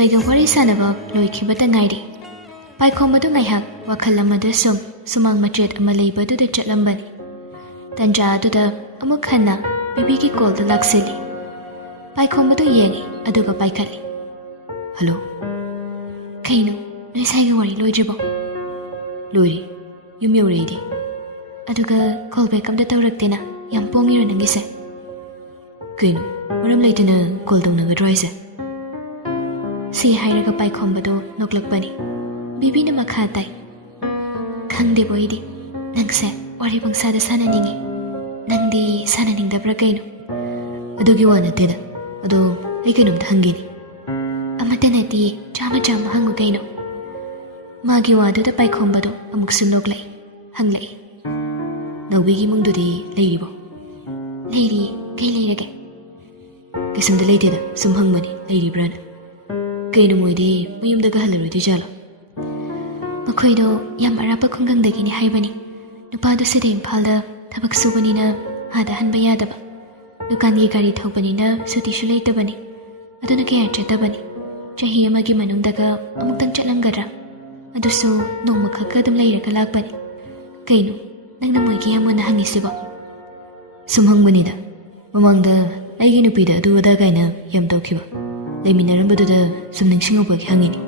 ꯂꯤꯟꯊꯣꯏꯒ ꯋꯥꯔꯤ ꯁꯥꯟꯅꯕ ꯂꯣꯏꯈꯤꯕꯇ ꯉꯥꯏꯔꯤ꯫ ꯄꯥꯏꯈꯣꯝ ꯑꯗꯨ ꯉꯥꯏꯍꯥꯛ ꯋꯥꯈꯜ ꯑꯃꯗ ꯁꯨꯃꯥꯡ ꯃꯆꯦꯠ ꯑꯃ ꯂꯩꯕꯗꯨꯗ ꯆꯠꯂꯝꯕꯅꯤ꯫ ꯇꯟꯖꯥ ꯑꯗꯨꯗ ꯑꯃꯨꯛ ꯍꯟꯅ ꯕꯤꯕꯤꯒꯤ ꯀꯣꯜꯗꯨ ꯂꯥꯛꯁꯤꯜꯂꯤ꯫ ꯄꯥꯏꯈꯣꯝ ꯑꯗꯨ ꯌꯦꯡꯉꯤ ꯑꯗꯨꯒ ꯄꯥꯏꯈꯠꯂꯤ꯫ ꯍꯜꯂꯣ, ꯀꯩꯅꯣ ꯅꯣꯏ ꯁꯥꯏꯒꯤ ꯋꯥꯔꯤ ꯂꯣꯏꯗ꯭ꯔꯤꯕꯣ? ꯂꯣꯏꯔꯤ, ꯌꯨꯝ ꯌꯧꯔꯛꯏꯗꯤ꯫ ꯑꯗꯨꯒ ꯀꯣꯜ ꯕꯦꯛ ꯑꯝꯇ ꯇꯧꯔꯛꯇꯦꯅ, ꯌꯥꯝ ꯄꯣꯡꯉꯤꯔꯣ ꯅꯪꯒꯤꯁꯦ? ꯀꯩꯅꯣ ꯃꯔꯝ ꯂꯩꯇꯅ ꯀꯣꯜ ꯇꯧꯅꯒꯗ꯭ꯔꯣ ꯍꯥꯏꯁꯦ? ꯁꯤ ꯍꯥꯏꯔꯒ ꯄꯥꯏꯈꯣꯝꯕꯗꯣ ꯅꯣꯛꯂꯛꯄꯅꯤ꯫ ꯕꯤꯕꯤꯅ ꯃꯈꯥ ꯇꯥꯏ꯫ ꯈꯪꯗꯦꯕꯣ ꯑꯩꯗꯤ ꯅꯪꯁꯦ ꯋꯥꯔꯤ ꯄꯪꯁꯥꯗ ꯁꯥꯟꯅꯅꯤꯡꯉꯤ꯫ ꯅꯪꯗꯤ ꯁꯥꯟꯅꯅꯤꯡꯗꯕ꯭ꯔꯥ ꯀꯩꯅꯣ? ꯑꯗꯨꯒꯤ ꯋꯥ ꯅꯠꯇꯦꯗ, ꯑꯗꯣ ꯑꯩ ꯀꯩꯅꯣꯝꯇ ꯍꯪꯒꯦꯅꯤ꯫ ꯑꯃꯠꯇ ꯅꯠꯇꯦ, ꯆꯥꯝꯃ ꯍꯪꯉꯨ ꯀꯩꯅꯣ? ꯃꯥꯒꯤ ꯋꯥꯗꯨꯗ ꯄꯥꯏꯈꯣꯝꯕꯗꯣ ꯑꯃꯨꯛꯁꯨ ꯅꯣꯛꯂꯛꯏ, ꯍꯪꯂꯛꯏ꯫ ꯅꯥꯎꯕꯤꯒꯤ ꯏꯃꯨꯡꯗꯨꯗꯤ ꯂꯩꯔꯤꯕꯣ? ꯂꯩꯔꯤ, ꯀꯩ ꯂꯩꯔꯒꯦ? ꯀꯩꯁꯨꯝꯇ ꯂꯩꯇꯦꯗ, ꯁꯨꯝ ꯍꯪꯕꯅꯤ ꯂꯩꯔꯤꯕ꯭ꯔꯥꯅ꯫ ꯀꯩꯅꯣ ꯃꯣꯏꯗꯤ ꯃꯌꯨꯝꯗꯒ ꯍꯜꯂꯔꯣꯏꯗꯣꯏꯖꯥꯠꯂꯣ? ꯃꯈꯣꯏꯗꯣ ꯌꯥꯝ ꯑꯔꯥꯞꯄ ꯈꯨꯡꯒꯪꯗꯒꯤꯅꯤ ꯍꯥꯏꯕꯅꯤ꯫ ꯅꯨꯄꯥꯗꯣ ꯁꯤꯗ ꯏꯝꯐꯥꯜꯗ ꯊꯕꯛ ꯁꯨꯕꯅꯤꯅ ꯑꯥꯗ ꯍꯟꯕ ꯌꯥꯗꯕ꯫ ꯗꯨꯀꯥꯟꯒꯤ ꯒꯥꯔꯤ ꯊꯧꯕꯅꯤꯅ ꯁꯨꯇꯤꯁꯨ ꯂꯩꯇꯕꯅꯤ꯫ ꯑꯗꯨꯅ ꯀꯌꯥ ꯆꯠꯇꯕꯅꯤ꯫ ꯆꯍꯤ ꯑꯃꯒꯤ ꯃꯅꯨꯡꯗꯒ ꯑꯃꯨꯛꯇꯪ ꯆꯠꯂꯝꯒꯗ꯭ꯔꯥ? ꯑꯗꯨꯁꯨ ꯅꯣꯡꯃꯈꯛꯀ ꯑꯗꯨം ꯂꯩꯔꯒ ꯂꯥꯛꯄꯅꯤ꯫ ꯀꯩꯅꯣ ꯅꯪꯅ ꯃꯣꯏꯒꯤ ꯌꯥꯝ ꯃꯨꯟꯅ ꯍꯪꯉꯤꯁꯤꯕꯣ? ꯁꯨꯝ ꯍꯪꯕꯅꯤꯗ, ꯃꯃꯥꯡꯗ ꯑꯩꯒꯤ ꯅꯨꯄꯤꯗ ꯑꯗꯨ ꯑꯗꯥ ꯀꯥꯏꯅ ꯌꯥꯝ ꯇꯧꯈꯤꯕ, ꯂꯩꯃꯤꯟꯅꯔꯝꯕꯗꯨꯗ ꯁꯨꯝ ꯅꯤꯡꯁꯤꯡꯉꯛꯄꯒꯤ ꯍꯪꯉꯤꯅꯤ꯫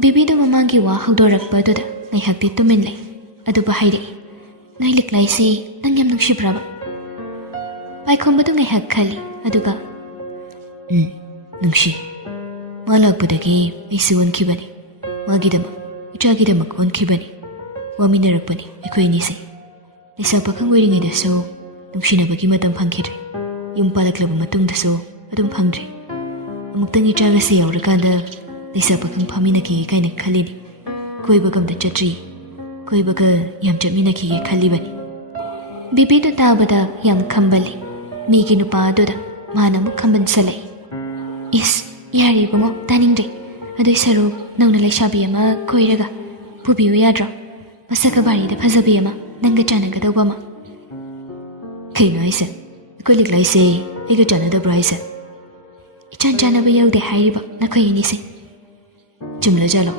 ꯕꯤꯕꯤꯗꯣ ꯃꯃꯥꯡꯒꯤ ꯋꯥ ꯍꯧꯗꯣꯔꯛꯄꯗꯨꯗ ꯉꯥꯏꯍꯥꯛꯇꯤ ꯇꯨꯃꯤꯟ ꯂꯩ, ꯑꯗꯨꯕꯨ ꯍꯥꯏꯔꯛꯏ꯫ ꯅꯣꯏ ꯂꯤꯛꯂꯥꯏꯁꯤ ꯅꯪ ꯌꯥꯝ ꯅꯨꯡꯁꯤꯕ꯭ꯔꯕ? ꯄꯥꯏꯈꯣꯝꯕꯗꯨ ꯉꯥꯏꯍꯥꯛ ꯈꯜꯂꯤ, ꯑꯗꯨꯒ ꯅꯨꯡꯁꯤ꯫ ꯃꯥ ꯂꯥꯛꯄꯗꯒꯤ ꯑꯩꯁꯨ ꯑꯣꯟꯈꯤꯕꯅꯤ, ꯃꯥꯒꯤꯗꯃꯛ, ꯏꯆꯥꯒꯤꯗꯃꯛ ꯑꯣꯟꯈꯤꯕꯅꯤ꯫ ꯋꯥꯃꯤꯟꯅꯔꯛꯄꯅꯤ ꯑꯩꯈꯣꯏ ꯑꯅꯤꯁꯦ꯫ ꯂꯩꯁꯥ ꯄꯥꯈꯪ ꯑꯣꯏꯔꯤꯉꯩꯗꯁꯨ ꯅꯨꯡꯁꯤꯅꯕꯒꯤ ꯃꯇꯝ ꯐꯪꯈꯤꯗ꯭ꯔꯦ꯫ ꯌꯨꯝ ꯄꯥꯜꯂꯛꯂꯕ ꯃꯇꯨꯡꯗꯁꯨ ꯑꯗꯨꯝ ꯐꯪꯗ꯭ꯔꯦ꯫ ꯑꯃꯨꯛꯇꯪ ꯏꯆꯥꯒꯁꯦ ꯌꯧꯔꯀꯥꯟꯗ ꯂꯩꯁꯥ ꯄꯥꯈꯪ ꯐꯥꯃꯤꯟꯅꯈꯤꯒꯦ ꯀꯥꯏꯅ ꯈꯜꯂꯤꯅꯤ꯫ ꯀꯣꯏꯕꯒ ꯑꯝꯇ ꯆꯠꯇ꯭ꯔꯤ, ꯀꯣꯏꯕꯒ ꯌꯥꯝ ꯆꯠꯃꯤꯟꯅꯈꯤꯒꯦ ꯈꯜꯂꯤꯕꯅꯤ꯫ ꯕꯤꯕꯤꯗꯣ ꯇꯥꯕꯗ ꯌꯥꯝ ꯈꯝꯕꯜꯂꯤ꯫ ꯃꯤꯒꯤ ꯅꯨꯄꯥ ꯑꯗꯨꯗ ꯃꯥꯅ ꯑꯃꯨꯛ ꯈꯝꯕꯟꯁꯜꯂꯛꯏ꯫ ꯏꯁ ꯌꯥꯔꯦ ꯏꯕꯨꯡꯉꯣ, ꯇꯥꯅꯤꯡꯗ꯭ꯔꯦ꯫ ꯑꯗꯨꯏ ꯁꯔꯨꯛ ꯅꯧꯅ ꯂꯩꯁꯥꯕꯤ ꯑꯃ ꯀꯣꯏꯔꯒ ꯄꯨꯕꯤꯌꯨ ꯌꯥꯗ꯭ꯔꯣ? ꯃꯁꯛꯀ ꯕꯥꯔꯤꯗ ꯐꯖꯕꯤ ꯑꯃ, ꯅꯪꯒ ꯆꯥꯟꯅꯒꯗꯧꯕ ꯑꯃ꯫ ꯀꯩꯅꯣ ꯍꯥꯏꯁꯦ? ꯑꯩꯈꯣই ꯂꯤꯛꯂꯥꯏꯁꯦ ꯑꯩꯒ ꯆꯥꯟꯅꯗꯕ꯭ꯔꯥ ꯍꯥꯏꯁꯦ? ꯏꯆꯥꯟ ꯆꯥꯟꯅꯕ ꯌꯧꯗꯦ ꯍꯥꯏꯔꯤꯕ ꯅꯈꯣꯏ ꯑꯅꯤꯁꯦ꯫ ꯆꯨꯝꯂꯖꯥꯠꯂꯣ?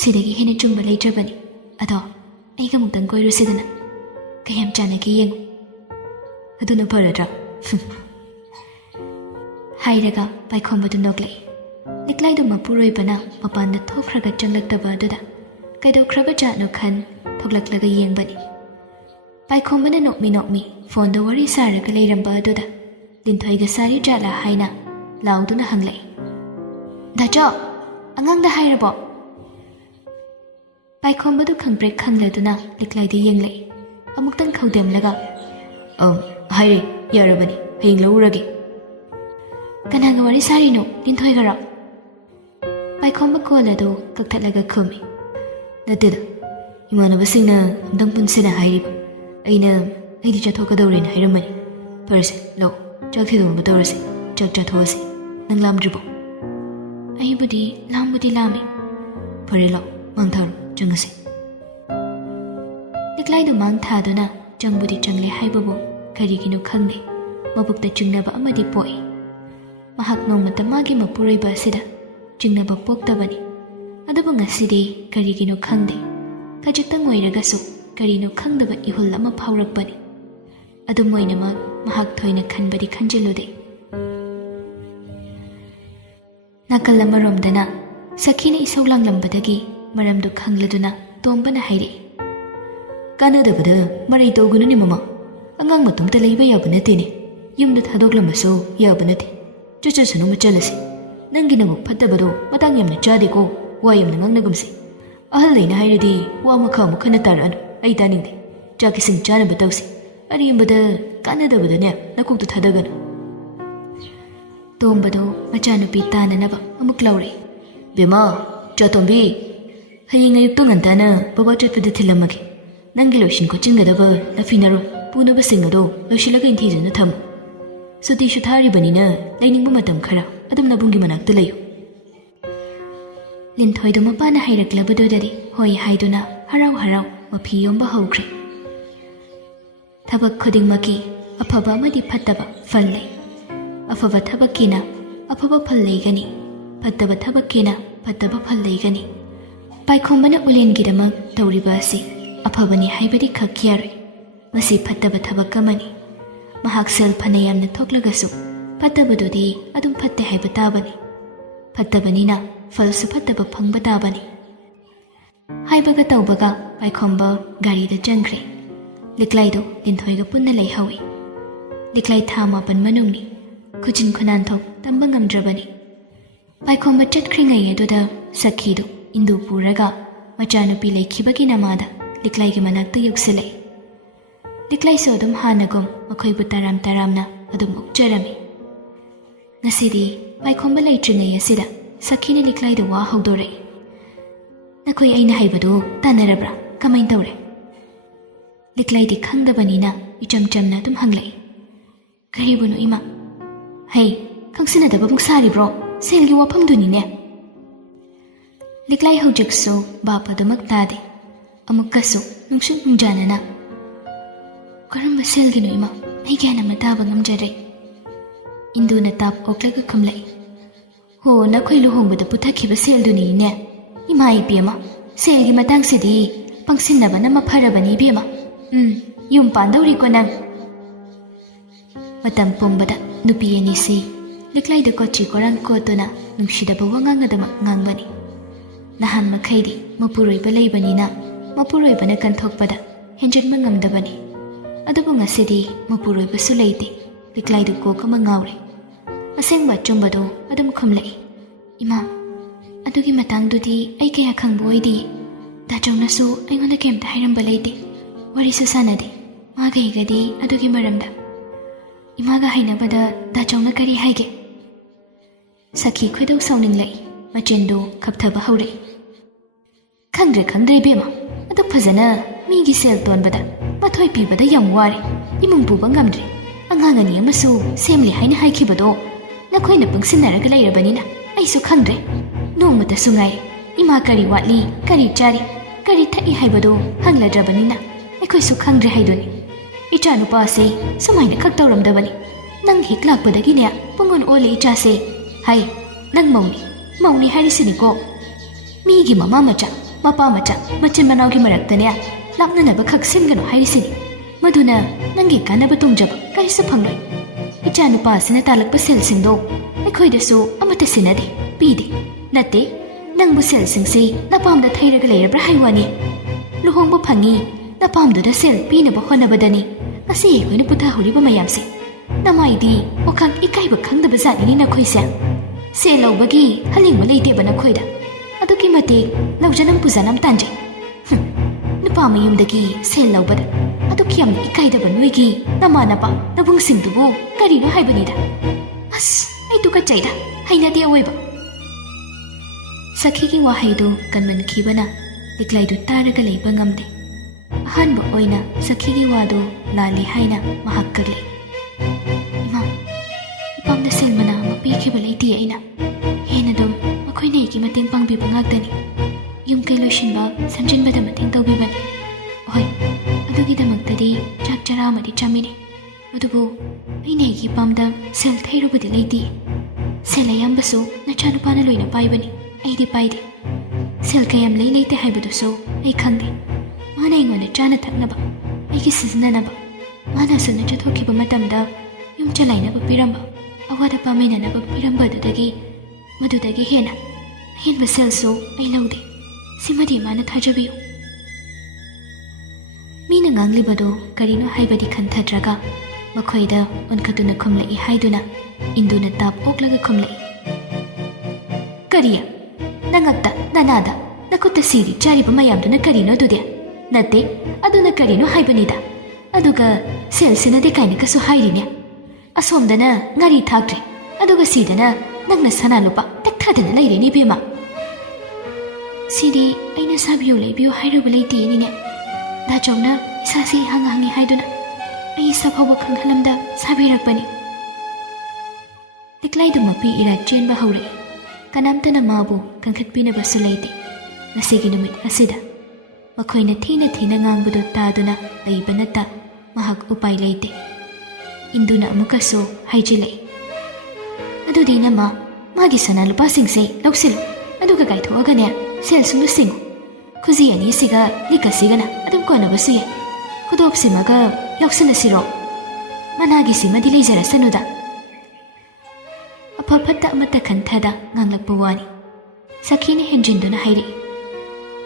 ꯁꯤꯗꯒꯤ ꯍꯦꯟꯅ ꯆꯨꯝꯕ ꯂꯩꯇ꯭ꯔꯕꯅꯤ꯫ ꯑꯗꯣ ꯑꯩꯒ ꯑꯃꯨꯛꯇꯪ ꯀꯣꯏꯔꯨꯁꯤꯗꯅ, ꯀꯌꯥꯝ ꯆꯥꯟꯅꯒꯦ ꯌꯦꯡꯉꯨ꯫ ꯑꯗꯨꯅ ꯐꯔꯗ꯭ꯔꯥ? ꯍꯥꯏꯔꯒ ꯄꯥꯏꯈꯣꯝꯕꯗꯨ ꯅꯣꯛꯂꯛꯏ꯫ ꯂꯤꯛꯂꯥꯏꯗꯨ ꯃꯄꯨꯔꯣꯏꯕꯅ ꯃꯄꯥꯟꯗ ꯊꯣꯛꯈ꯭ꯔꯒ ꯆꯪꯂꯛꯇꯕ ꯑꯗꯨꯗ ꯀꯩꯗꯧꯈ꯭ꯔꯕ ꯖꯥꯠꯅꯣ ꯈꯟ ꯊꯣꯛꯂꯛꯂꯒ ꯌꯦꯡꯕꯅꯤ꯫ ꯄꯥꯏꯈꯣꯝꯕꯅ ꯅꯣꯛꯃꯤ ꯐꯣꯟꯗ ꯋꯥꯔꯤ ꯁꯥꯔꯒ ꯂꯩꯔꯝꯕ ꯑꯗꯨꯗ ꯂꯤꯟꯊꯣꯏꯒ ꯁꯥꯔꯤ ꯖꯥꯠꯂꯥ ꯍꯥꯏꯅ ꯂꯥꯎꯗꯨꯅ ꯍꯪꯂꯛꯏ꯫ ꯗꯥꯆꯧ, ꯑꯉꯥꯡꯗ ꯍꯥꯏꯔꯕꯣ? ꯄꯥꯏꯈꯣꯝꯕꯗꯨ ꯈꯪꯄ꯭ꯔꯦꯛ ꯈꯪꯂꯗꯨꯅ ꯂꯤꯛꯂꯥꯏꯗ ꯌꯦꯡꯂꯛꯏ꯫ ꯑꯃꯨꯛꯇꯪ ꯈꯧꯗꯦꯝꯂꯒ ꯍꯥꯏꯔꯦ, ꯌꯥꯔꯕꯅꯤ, ꯍꯌꯦꯡ ꯂꯧꯔꯒꯦ꯫ ꯀꯅꯥꯒ ꯋꯥꯔꯤ ꯁꯥꯔꯤꯅꯣ, ꯂꯤꯟꯊꯣꯏꯒꯔꯣ? ꯄꯥꯏꯈꯣꯝꯕ ꯀꯣꯜ ꯑꯗꯨ ꯀꯛꯊꯠꯂꯒ ꯈꯨꯝꯃꯤ꯫ ꯅꯠꯇꯦꯗ, ꯏꯃꯥꯟꯅꯕꯁꯤꯡꯅ ꯑꯝꯇꯪ ꯄꯨꯟꯁꯤꯅ ꯍꯥꯏꯔꯤꯕ꯫ ꯑꯩꯗꯤ ꯆꯠꯊꯣꯛꯀꯗꯧꯔꯦꯅ ꯍꯥꯏꯔꯝꯕꯅꯤ꯫ ꯐꯔꯁꯦ, ꯂꯥꯛꯑꯣ, ꯆꯥꯛ ꯊꯤꯗꯣꯛꯅꯕ ꯇꯧꯔꯁꯤ, ꯆꯥꯛ ꯆꯥꯊꯣꯛꯑꯁꯤ꯫ ꯅꯪ ꯂꯥꯝꯗ꯭ꯔꯤꯕꯣ? ꯑꯩꯕꯨꯗꯤ ꯂꯥꯝꯕꯨꯗꯤ ꯂꯥꯝꯃꯤ꯫ ꯐꯔꯦ, ꯂꯥꯛꯑꯣ, ꯃꯥꯡ ꯊꯥꯔꯣ, ꯆꯪꯉꯁꯤ꯫ ꯂꯤꯛꯂꯥꯏꯗꯨ ꯃꯥꯡ ꯊꯥꯗꯨꯅ ꯆꯪꯕꯨꯗꯤ ꯆꯪꯂꯦ ꯍꯥꯏꯕꯕꯨ ꯀꯔꯤꯒꯤꯅꯣ ꯈꯪꯗꯦ, ꯃꯕꯨꯛꯇ ꯆꯤꯡꯅꯕ ꯑꯃꯗꯤ ꯄꯣꯛꯏ꯫ ꯃꯍꯥꯛ ꯅꯣꯡꯃꯇ ꯃꯥꯒꯤ ꯃꯄꯨꯔꯣꯏꯕ ꯑꯁꯤꯗ ꯆꯤꯡꯅꯕ ꯄꯣꯛꯇꯕꯅꯤ꯫ ꯑꯗꯨꯕꯨ ꯉꯁꯤꯗꯤ ꯀꯔꯤꯒꯤꯅꯣ ꯈꯪꯗꯦ, ꯈꯖꯤꯛꯇꯪ ꯑꯣꯏꯔꯒꯁꯨ ꯀꯔꯤꯅꯣ ꯈꯪꯗꯕ ꯏꯍꯨꯜ ꯑꯃ ꯐꯥꯎꯔꯛꯄꯅꯤ꯫ ꯑꯗꯨꯝ ꯑꯣꯏꯅꯃꯛ ꯃꯍꯥꯛ ꯊꯣꯏꯅ ꯈꯟꯕꯗꯤ ꯈꯟꯖꯤꯜꯂꯨꯗꯦ꯫ ꯅꯥꯀꯜ ꯑꯃꯔꯣꯝꯗꯅ ꯁꯈꯤꯅ ꯏꯁꯧ ꯂꯥꯡꯂꯝꯕꯗꯒꯤ ꯃꯔꯝꯗꯨ ꯈꯪꯂꯗꯨꯅ ꯇꯣꯝꯕꯅ ꯍꯥꯏꯔꯛꯏ꯫ ꯀꯥꯟꯅꯗꯕꯗ ꯃꯔꯩ ꯇꯧꯒꯅꯨꯅꯦ ꯃꯃꯥ, ꯑꯉꯥꯡ ꯃꯇꯣꯝꯇ ꯂꯩꯕ ꯌꯥꯕ ꯅꯠꯇꯦꯅꯦ꯫ ꯌꯨꯝꯗ ꯊꯥꯗꯣꯛꯂꯝꯕꯁꯨ ꯌꯥꯕ ꯅꯠꯇꯦ꯫ ꯆꯠꯁꯅꯨ ꯆꯠꯂꯁꯤ꯫ ꯅꯪꯒꯤ ꯅꯕꯨꯛ ꯐꯠꯇꯕꯗꯣ ꯃꯇꯥꯡ ꯌꯥꯝꯅ ꯆꯥꯗꯦꯀꯣ, ꯋꯥ ꯌꯥꯝꯅ ꯉꯥꯡꯅꯒꯨꯝꯁꯤ꯫ ꯑꯍꯜ ꯂꯩꯅ ꯍꯥꯏꯔꯗꯤ ꯋꯥ ꯃꯈꯥ ꯑꯃꯨꯛ ꯍꯟꯅ ꯇꯥꯔꯛꯑꯅꯨ, ꯑꯩ ꯇꯥꯅꯤꯡꯗꯦ꯫ ꯆꯥꯛ ꯏꯁꯤꯡ ꯆꯥꯅꯕ ꯇꯧꯁꯤ, ꯑꯔꯦꯝꯕꯗ ꯀꯥꯟꯅꯗꯕꯗꯅꯦ ꯅꯀꯣꯛꯇꯨ ꯊꯥꯗꯒꯅꯨ꯫ ꯇꯣꯝꯕꯗꯣ ꯃꯆꯥꯅꯨꯄꯤ ꯇꯥꯅꯅꯕ ꯑꯃꯨꯛ ꯂꯧꯔꯛꯏ꯫ ꯕꯦꯃꯥ, ꯆꯥꯇꯣꯝꯕꯤ, ꯍꯌꯦꯡ ꯑꯌꯨꯛꯇꯣ ꯉꯟꯇꯥꯅ ꯕꯕꯥ ꯆꯠꯄꯗ ꯊꯤꯜꯂꯝꯃꯒꯦ꯫ ꯅꯪꯒꯤ ꯂꯣꯏꯁꯤꯟ ꯈꯣꯠꯆꯤꯟꯒꯗꯕ ꯅꯐꯤꯅꯔꯣꯜ ꯄꯨꯅꯕꯁꯤꯡ ꯑꯗꯣ ꯂꯣꯏꯁꯤꯜꯂꯒ ꯏꯟꯊꯤꯖꯅ ꯊꯝꯃꯨ꯫ ꯁꯨꯇꯤꯁꯨ ꯊꯥꯔꯤꯕꯅꯤꯅ ꯂꯩꯅꯤꯡꯕ ꯃꯇꯝ ꯈꯔ ꯑꯗꯨꯝ ꯅꯕꯨꯡꯒꯤ ꯃꯅꯥꯛꯇ ꯂꯩꯌꯨ꯫ ꯂꯤꯟꯊꯣꯏꯗꯣ ꯃꯄꯥꯅ ꯍꯩꯔꯛꯂꯕꯗꯨꯗꯗꯤ ꯍꯣꯏ ꯍꯥꯏꯗꯨꯅ ꯍꯔꯥꯎ ꯃꯐꯤ ꯌꯣꯝꯕ ꯍꯧꯈ꯭ꯔꯦ꯫ ꯊꯕꯛ ꯈꯨꯗꯤꯡꯃꯛꯀꯤ ꯑꯐꯕ ꯑꯃꯗꯤ ꯐꯠꯇꯕ ꯐꯜ ꯂꯩ꯫ ꯑꯐꯕ ꯊꯕꯛꯀꯤꯅ ꯑꯐꯕ ꯐꯜ ꯂꯩꯒꯅꯤ, ꯐꯠꯇꯕ ꯊꯕꯛꯀꯤꯅ ꯐꯠꯇꯕ ꯐꯜ ꯂꯩꯒꯅꯤ. ꯄꯥꯏꯈꯣꯝꯕꯅ ꯎꯂꯦꯟꯒꯤꯗꯃꯛ ꯇꯧꯔꯤꯕ ꯑꯁꯤ ꯑꯐꯕꯅꯤ ꯍꯥꯏꯕꯗꯤ ꯈꯛ ꯌꯥꯔꯣꯏ. ꯃꯁꯤ ꯐꯠꯇꯕ ꯊꯕꯛ ꯑꯃꯅꯤ. ꯃꯍꯥꯛ ꯁꯦꯜ ꯐꯅ ꯌꯥꯝꯅ ꯊꯣꯛꯂꯒꯁꯨ ꯐꯠꯇꯕꯗꯨꯗꯤ ꯑꯗꯨꯝ ꯐꯠꯇꯦ ꯍꯥꯏꯕ ꯇꯥꯕꯅꯤ. ꯐꯠꯇꯕꯅꯤꯅ ꯐꯜꯁꯨ ꯐꯠꯇꯕ ꯐꯪꯕ ꯇꯥꯕꯅꯤ. ꯍꯥꯏꯕꯒ ꯇꯧꯕꯒ ꯄꯥꯏꯈꯣꯝꯕ ꯒꯥꯔꯤꯗ ꯆꯪꯈ꯭ꯔꯦ. ꯂꯤꯛꯂꯥꯏꯗꯨ ꯂꯤꯟꯊꯣꯏꯒ ꯄꯨꯟꯅ ꯂꯩꯍꯧꯏ. ꯂꯤꯛꯂꯥꯏ ꯊꯥ 9 ꯃꯅꯨꯡꯅꯤ. ꯈꯨꯖꯤꯟ ꯈꯨꯅꯥꯟꯊꯣꯛ ꯇꯝꯕ ꯉꯝꯗ꯭ꯔꯕꯅꯤ. ꯄꯥꯏꯈꯣꯝꯕ ꯆꯠꯈ꯭ꯔꯤꯉꯩ ꯑꯗꯨꯗ ꯁꯈꯤꯗꯨ ꯏꯟꯗꯨ ꯄꯨꯔꯒ ꯃꯆꯥꯅꯨꯄꯤ ꯂꯩꯈꯤꯕꯒꯤ ꯅꯃꯥꯗ ꯂꯤꯛꯂꯥꯏꯒꯤ ꯃꯅꯥꯛꯇ ꯌꯧꯁꯤꯜꯂꯛꯏ. ꯂꯤꯛꯂꯥꯏꯁꯨ ꯑꯗꯨꯝ ꯍꯥꯟꯅꯒꯨꯝ ꯃꯈꯣꯏꯕꯨ ꯇꯔꯥꯝ ꯇꯔꯥꯝꯅ ꯑꯗꯨꯝ ꯑꯣꯛꯆꯔꯝꯃꯤ. ꯉꯁꯤꯗꯤ ꯄꯥꯏꯈꯣꯝꯕ ꯂꯩꯇ꯭ꯔꯤꯉꯩ ꯑꯁꯤꯗ ꯁꯈꯤꯅ ꯂꯤꯛꯂꯥꯏꯗ ꯋꯥ ꯍꯧꯗꯣꯔꯛꯏ. ꯅꯈꯣꯏ ꯑꯩꯅ ꯍꯥꯏꯕꯗꯨ ꯇꯥꯟꯅꯔꯕ꯭ꯔꯥ? ꯀꯃꯥꯏꯅ ꯇꯧꯔꯦ? ꯂꯤꯛꯂꯥꯏꯗꯤ ꯈꯪꯗꯕꯅꯤꯅ ꯏꯆꯝ ꯆꯝꯅ ꯑꯗꯨꯝ ꯍꯪꯂꯛꯏ. ꯀꯔꯤꯕꯨꯅꯣ ꯏꯃꯥ? ꯍꯩ, ꯈꯪꯁꯤꯟꯅꯗꯕ ꯑꯃꯨꯛ ꯁꯥꯔꯤꯕ꯭ꯔꯣ? ꯁꯦꯜꯒꯤ ꯋꯥꯐꯝꯗꯨꯅꯤꯅꯦ. ꯂꯤꯛꯂꯥꯏ ꯍꯧꯖꯤꯛꯁꯨ ꯕꯥꯞ ꯑꯗꯨꯃꯛ ꯇꯥꯗꯦ. ꯑꯃꯨꯛꯀꯁꯨ ꯅꯨꯡꯁꯨꯛ ꯅꯨꯡꯖꯥꯅꯅ, ꯀꯔꯝꯕ ꯁꯦꯜꯒꯤꯅꯣ ꯏꯃꯥ? ꯑꯩ ꯒ꯭ꯌꯥꯟ ꯑꯃ ꯇꯥꯕ ꯉꯝꯖꯔꯦ. ꯏꯟꯗꯨꯅ ꯇꯥꯞ ꯑꯣꯛꯂꯒ ꯈꯨꯝꯂꯛꯏ. ꯍꯣ, ꯅꯈꯣꯏ ꯂꯨꯍꯣꯡꯕꯗ ꯄꯨꯊꯈꯤꯕ ꯁꯦꯜꯗꯨꯅꯤꯅꯦ. ꯏꯃꯥ ꯏꯕꯦꯝꯃ, ꯁꯦꯜꯒꯤ ꯃꯇꯥꯡꯁꯤꯗꯤ ꯄꯪꯁꯤꯟꯅꯕꯅ ꯃꯐꯔꯕꯅꯤ ꯏꯕꯦꯝꯃ. ꯌꯨꯝ ꯄꯥꯟꯗꯧꯔꯤꯀꯣ ꯅꯪ. ꯃꯇꯝ ꯄꯨꯝꯕꯗ ꯅꯨꯄꯤ ꯑꯅꯤꯁꯤ ꯂꯤꯛꯂꯥꯏꯗ ꯀꯣꯆꯤ ꯀꯣꯔꯥꯟ ꯀꯣꯠꯇꯨꯅ ꯅꯨꯡꯁꯤꯗꯕ ꯋꯥꯉꯥꯡ ꯉꯥꯡꯕꯅꯤ. ꯅꯍꯥꯟ ꯃꯈꯩꯗꯤ ꯃꯄꯨꯔꯣꯏꯕ ꯂꯩꯕꯅꯤꯅ ꯃꯄꯨꯔꯣꯏꯕꯅ ꯀꯟꯊꯣꯛꯄꯗ ꯍꯦꯟꯖꯤꯟꯕ ꯉꯝꯗꯕꯅꯤ. ꯑꯗꯨꯕꯨ ꯉꯁꯤꯗꯤ ꯃꯄꯨꯔꯣꯏꯕꯁꯨ ꯂꯩꯇꯦ. ꯂꯤꯛꯂꯥꯏꯗꯨ ꯀꯣꯛ ꯑꯃ ꯉꯥꯎꯔꯦ. ꯑꯁꯦꯡꯕ ꯑꯆꯨꯝꯕꯗꯣ ꯑꯗꯨꯝ ꯈꯨꯝꯂꯛꯏ. ꯏꯃꯥ, ꯑꯗꯨꯒꯤ ꯃꯇꯥꯡꯗꯨꯗꯤ ꯑꯩ ꯀꯌꯥ ꯈꯪꯕ ꯑꯣꯏꯗꯦ. ꯗꯥꯆꯧꯅꯁꯨ ꯑꯩꯉꯣꯟꯗ ꯀꯩꯝꯇ ꯍꯥꯏꯔꯝꯕ ꯂꯩꯇꯦ. ꯋꯥꯔꯤꯁꯨ ꯁꯥꯟꯅꯗꯦ ꯃꯥꯒ ꯑꯩꯒꯗꯤ ꯑꯗꯨꯒꯤ ꯃꯔꯝꯗ. ꯏꯃꯥꯒ ꯍꯥꯏꯅꯕꯗ ꯗꯥꯆꯧꯅ ꯀꯔꯤ ꯍꯥꯏꯒꯦ? ꯁꯈꯤ ꯈꯣꯏꯗꯧ ꯁꯥꯎꯅꯤꯡꯂꯛꯏ. ꯃꯆꯤꯟꯗꯨ ꯈꯞꯊꯕ ꯍꯧꯔꯛꯏ. ꯈꯪꯗ꯭ꯔꯦ ꯏꯕꯦꯝꯃ. ꯑꯗꯨꯛ ꯐꯖꯅ ꯃꯤꯒꯤ ꯁꯦꯜ ꯇꯣꯟꯕꯗ ꯃꯊꯣꯏ ꯄꯤꯕꯗ ꯌꯥꯝ ꯋꯥꯔꯦ. ꯏꯃꯨꯡ ꯄꯨꯕ ꯉꯝꯗ꯭ꯔꯦ. ꯑꯉꯥꯡ ꯑꯅꯤ ꯑꯃꯁꯨ ꯁꯦꯝꯂꯦ ꯍꯥꯏꯅ ꯍꯥꯏꯈꯤꯕꯗೋ ꯅꯈꯣꯏꯅ ꯄꯨꯡꯁꯤꯟꯅꯔꯒ ꯂꯩꯔꯕꯅꯤꯅ ꯑꯩꯁꯨ ꯈꯪꯗ꯭ꯔꯦ. ꯅꯣꯡꯃꯇꯁꯨ ꯉꯥꯏꯔꯦ ꯏꯃꯥ ꯀꯔꯤ ꯋꯥꯠꯂꯤ, ꯀꯔꯤ ꯆꯥꯔꯤ, ꯀꯔꯤ ꯊꯛꯏ ꯍꯥꯏꯕꯗꯣ ꯍꯪꯂꯗ꯭ꯔꯕꯅꯤꯅ ꯑꯩꯈꯣꯏꯁꯨ ꯈꯪꯗ꯭ꯔꯦ ꯍꯥꯏꯗꯨꯅꯤ. ꯏꯆꯥ ꯅꯨꯄꯥꯁꯦ ꯁꯨꯃꯥꯏꯅ ꯈꯛ ꯇꯧꯔꯝꯗꯕꯅꯤ. ꯅꯪ ꯍꯦꯛ ꯂꯥꯛꯄꯗꯒꯤꯅꯦ ꯄꯨꯡꯑꯣꯟ ꯑꯣꯜꯂꯦ ꯏꯆꯥꯁꯦ. ꯍꯥꯏ, ꯅꯪ ꯃꯧꯅꯤ ꯍꯥꯏꯔꯤꯁꯤꯅꯤꯀೋ. ꯃꯤꯒꯤ ꯃꯃꯥ ꯃꯆꯥ, ꯃꯄꯥ ꯃꯆꯥ, ꯃꯆꯤꯟ ꯃꯅꯥꯎꯒꯤ ꯃꯔꯛꯇꯅꯦ ꯂꯥꯞꯅꯅꯕ ꯈꯛ ꯁꯤꯟꯒꯅꯨ ꯍꯥꯏꯔꯤꯁꯤꯅꯤ. ꯃꯗꯨꯅ ꯅꯪꯒꯤ ꯀꯥꯟꯅꯕ ꯇꯣꯡꯖꯕ ꯀꯔꯤꯁꯨ ꯐꯪꯂꯣꯏ. ꯏꯆꯥ ꯅꯨꯄꯥꯁꯤꯅ ꯇꯥꯜꯂꯛꯄ ꯁꯦꯜꯁꯤꯡꯗꯣ ꯑꯩꯈꯣꯏꯗꯁꯨ ꯑꯃꯠꯇ ꯁꯤꯟꯅꯗꯦ, ꯄꯤꯗꯦ. ꯅꯠꯇꯦ, ꯅꯪꯕꯨ ꯁꯦꯜꯁꯤꯡꯁꯤ ꯅꯄꯥꯝꯗ ꯊꯩꯔꯒ ꯂꯩꯔꯕ꯭ꯔꯥ ꯍꯥꯏꯋꯥꯅꯤ. ꯂꯨꯍꯣꯡꯕ ꯐꯪꯉꯤ, ꯅꯄꯥꯝꯗꯨꯗ ꯁꯦꯜ ꯄꯤꯅꯕ ꯍꯣꯠꯅꯕꯗꯅꯤ ꯉꯁꯤ ꯑꯩꯈꯣꯏꯅ ꯄꯨꯊꯍꯧꯔꯤꯕ ꯃꯌꯥꯝꯁꯦ. ꯅꯃꯥꯏꯗꯤ ꯋꯥꯈꯜ ꯏꯀꯥꯏꯕ ꯈꯪꯗꯕ ꯖꯥꯠꯅꯤꯅꯤ ꯅꯈꯣꯏꯁꯦ. ꯁꯦꯜ ꯂꯧꯕꯒꯤ ꯍꯜꯂꯤꯡꯕ ꯂꯩꯇꯦꯕ ꯅꯈꯣꯏꯗ. ꯑꯗꯨꯛꯀꯤ ꯃꯇꯤꯛ ꯂꯧꯖꯅꯝ ꯄꯨꯖꯅꯝ ꯇꯥꯟꯖꯩ. ꯅꯨꯄꯥ ꯃꯌꯨꯝꯗꯒꯤ ꯁꯦꯜ ꯂꯧꯕꯗ ꯑꯗꯨꯛ ꯌꯥꯝꯅ ꯏꯀꯥꯏꯗꯕ ꯅꯣꯏꯒꯤ ꯅꯃꯥꯅꯄꯥ ꯅꯕꯨꯡꯁꯤꯡꯗꯨꯕꯨ ꯀꯔꯤꯅꯣ ꯍꯥꯏꯕꯅꯤꯗ. ꯑꯁ, ꯑꯩ ꯇꯨꯀꯠꯆꯩꯗ, ꯍꯩꯅꯗꯦ ꯑꯋꯣꯏꯕ. ꯁꯈꯤꯒꯤ ꯋꯥꯍꯩꯗꯨ ꯀꯟꯃꯟꯈꯤꯕꯅ ꯂꯤꯛꯂꯥꯏꯗꯨ ꯇꯥꯔꯒ ꯂꯩꯕ ꯉꯝꯗꯦ. ꯑꯍꯥꯟꯕ ꯑꯣꯏꯅ ꯁꯈꯤꯒꯤ ꯋꯥꯗꯨ ꯂꯥꯜꯂꯤ ꯍꯥꯏꯅ ꯃꯍꯥꯛ ꯀꯜꯂꯤ. ꯏꯃꯥ, ꯏꯄꯥꯝꯗ ꯁꯦꯜ ꯃꯅꯥ ꯑꯃ ꯄꯤꯈꯤꯕ ꯂꯩꯇꯦ ꯑꯩꯅ. ꯍꯦꯟꯅ ꯑꯗꯨꯝ ꯃꯈꯣꯏꯅ ꯑꯩꯒꯤ ꯃꯇꯦꯡ ꯄꯥꯡꯕꯤꯕ ꯉꯥꯛꯇꯅꯤ. ꯌꯨꯝ ꯀꯩ ꯂꯣꯏꯁꯤꯟꯕ ꯁꯦꯝꯖꯤꯟꯕꯗ ꯃꯇꯦꯡ ꯇꯧꯕꯤꯕꯅꯤ. ꯍꯣꯏ, ꯑꯗꯨꯒꯤꯗꯃꯛꯇꯗꯤ ꯆꯥꯛ ꯆꯔꯥ ꯑꯃꯗꯤ ꯆꯥꯃꯤꯟꯅꯩ. ꯑꯗꯨꯕꯨ ꯑꯩꯅ ꯑꯩꯒꯤ ꯏꯄꯥꯝꯗ ꯁꯦꯜ ꯊꯩꯔꯨꯕꯗꯤ ꯂꯩꯇꯦ. ꯁꯦꯜ ꯑꯌꯥꯝꯕꯁꯨ ꯅꯆꯥꯅꯨꯄꯥꯅ ꯂꯣꯏꯅ ꯄꯥꯏꯕꯅꯤ. ꯑꯩꯗꯤ ꯄꯥꯏꯗꯦ. ꯁꯦꯜ ꯀꯌꯥꯝ ꯂꯩꯇꯦ ꯍꯥꯏꯕꯗꯨꯁꯨ ꯑꯩ ꯈꯪꯗꯦ. ꯃꯥꯅ ꯑꯩꯉꯣꯟꯗ ꯆꯥꯅ ꯊꯛꯅꯕ, ꯑꯩꯒꯤ ꯁꯤꯖꯤꯟꯅꯅꯕ, ꯃꯥꯅ ꯑꯁꯨꯝꯅ ꯆꯠꯊꯣꯛꯈꯤꯕ ꯃꯇꯝꯗ ꯌꯨꯝ ꯆꯂꯥꯏꯅꯕ ꯄꯤꯔꯝꯕ, ꯑꯋꯥꯠ ꯑꯄꯥ ꯃꯦꯟꯅꯅꯕ ꯄꯤꯔꯝꯕꯗꯨꯗꯒꯤ ꯃꯗꯨꯗꯒꯤ ꯍꯦꯟꯅ ꯑꯍꯦꯟꯕ ꯁꯦꯜꯁꯨ ꯑꯩ ꯂꯧꯗꯦ. ꯁꯤꯃꯗꯤ ꯃꯥꯅ ꯊꯥꯖꯕꯤꯌꯨ. ꯃꯤꯅ ꯉꯥꯡꯂꯤꯕꯗꯨ ꯀꯔꯤꯅꯣ ꯍꯥꯏꯕꯗꯤ ꯈꯟꯊꯗ꯭ꯔꯒ ꯃꯈꯣꯏꯗ ꯑꯣꯟꯈꯠꯇꯨꯅ ꯈꯨꯝꯂꯛꯏ ꯍꯥꯏꯗꯨꯅ ꯏꯟꯗꯨꯅ ꯇꯥꯞ ꯑꯣꯛꯂꯒ ꯈꯨꯝꯂꯛꯏ. ꯀꯔꯤ? ꯅꯉꯛꯇ, ꯅꯅꯥꯗ, ꯅꯈꯨꯠꯇ ꯁꯤꯔꯤ ꯆꯥꯔꯤꯕ ꯃꯌꯥꯝꯗꯨꯅ ꯀꯔꯤꯅꯣ ꯑꯗꯨꯗꯤ? ꯅꯠꯇꯦ, ꯑꯗꯨꯅ ꯀꯔꯤꯅꯣ ꯍꯥꯏꯕꯅꯤꯗ. ꯑꯗꯨꯒ ꯁꯦꯜꯁꯤꯅꯗꯤ ꯀꯥꯏꯅꯀꯁꯨ ꯍꯥꯏꯔꯤꯅꯦ. ꯑꯁꯣꯝꯗꯅ ꯉꯥꯔꯤ ꯊꯥꯛꯇ꯭ꯔꯦ, ꯑꯗꯨꯒ ꯁꯤꯗꯅ ꯅꯪꯅ ꯁꯅꯥ ꯂꯨꯄꯥ ꯇꯦꯛꯊꯗꯅ ꯂꯩꯔꯦꯅꯦ ꯏꯕꯦꯝꯃ. ꯁꯤꯗꯤ ꯑꯩꯅ ꯁꯥꯕꯤꯌꯨ ꯂꯩꯕꯤꯌꯨ ꯍꯥꯏꯔꯨꯕ ꯂꯩꯇꯦꯅꯤꯅꯦ. ꯗꯥꯆꯧꯅ ꯏꯁꯥꯁꯤ ꯍꯪꯉꯤ ꯍꯥꯏꯗꯨꯅ ꯑꯩ ꯏꯁꯥ ꯐꯥꯎꯕ ꯈꯪꯍꯜꯂꯝꯗ ꯁꯥꯕꯤꯔꯛꯄꯅꯤ. ꯂꯤꯛꯂꯥꯏꯗꯨ ꯃꯄꯤ ꯏꯔꯥꯠ ꯆꯦꯟꯕ ꯍꯧꯔꯛꯏ. ꯀꯅꯥꯝꯇꯅ ꯃꯥꯕꯨ ꯀꯟꯈꯠꯄꯤꯅꯕꯁꯨ ꯂꯩꯇꯦ. ꯉꯁꯤꯒꯤ ꯅꯨꯃꯤꯠ ꯑꯁꯤꯗ ꯃꯈꯣꯏꯅ ꯊꯤꯅ ꯉꯥꯡꯕꯗꯨ ꯇꯥꯗꯨꯅ ꯂꯩꯕ ꯅꯠꯇ ꯃꯍꯥꯛ ꯎꯄꯥꯏ ꯂꯩꯇꯦ. ꯏꯟꯗꯨꯅ ꯑꯃꯨꯛꯀꯁꯨ ꯍꯥꯏꯖꯤꯜꯂꯛꯏ. ꯑꯗꯨꯗꯤ ꯅꯃꯥ, ꯃꯥꯒꯤ ꯁꯅꯥ ꯂꯨꯄꯥꯁꯤꯡꯁꯦ ꯂꯧꯁꯤꯜꯂꯨ ꯑꯗꯨꯒ ꯀꯥꯏꯊꯣꯛꯑꯒꯅꯦ ꯁꯦꯜꯁꯤꯡꯗꯨ ꯁꯤꯡꯉꯨ ꯈꯨꯖꯤ ꯑꯅꯤꯁꯤꯒ ꯂꯤꯛꯀꯁꯤꯒꯅ ꯑꯗꯨꯝ ꯀꯣꯟꯅꯕꯁꯨ ꯌꯥꯏ ꯈꯨꯗꯣꯞꯁꯤꯃꯒ ꯌꯥꯎꯁꯜꯂꯁꯤꯔꯣ ꯃꯅꯥꯒꯤꯁꯤꯃꯗꯤ ꯂꯩꯖꯔꯁꯅꯨꯗ ꯑꯐ ꯐꯠꯇ ꯑꯃꯠꯇ ꯈꯟꯊꯗ ꯉꯥꯡꯂꯛꯄ ꯋꯥꯅꯤ ꯁꯈꯤꯅ ꯍꯦꯟꯖꯤꯟꯗꯨꯅ ꯍꯥꯏꯔꯛꯏ